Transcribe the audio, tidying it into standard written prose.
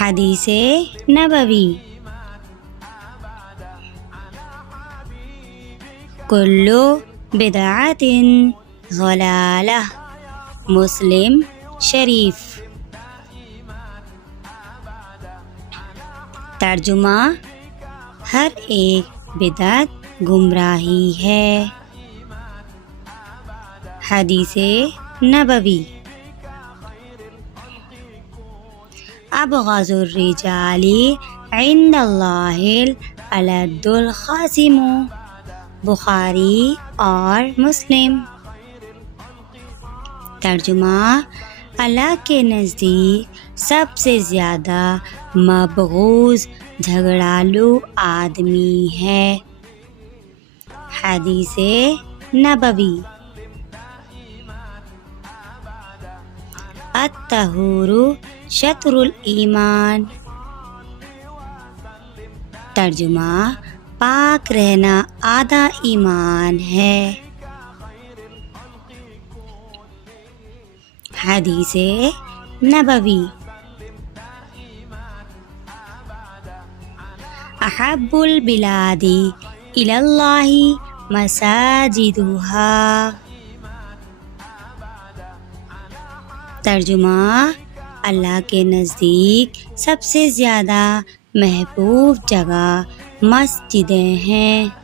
حدیث نبوی۔ کلو بدعت ضلالہ، مسلم شریف۔ ترجمہ: ہر ایک بدعت گمراہی ہے۔ حدیث نبوی۔ ابغض الرجال عند اللہ الألد الخاصم، بخاری اور مسلم۔ ترجمہ: اللہ کے نزدیک سب سے زیادہ مبغوض جھگڑالو آدمی ہے۔ حدیث نبوی۔ الطہور شطر الایمان۔ ترجمہ: پاک رہنا آدھا ایمان ہے۔ حدیث نبوی۔ احب البلاد الی اللہ مساجدہا۔ ترجمہ: اللہ کے نزدیک سب سے زیادہ محبوب جگہ مسجدیں ہیں۔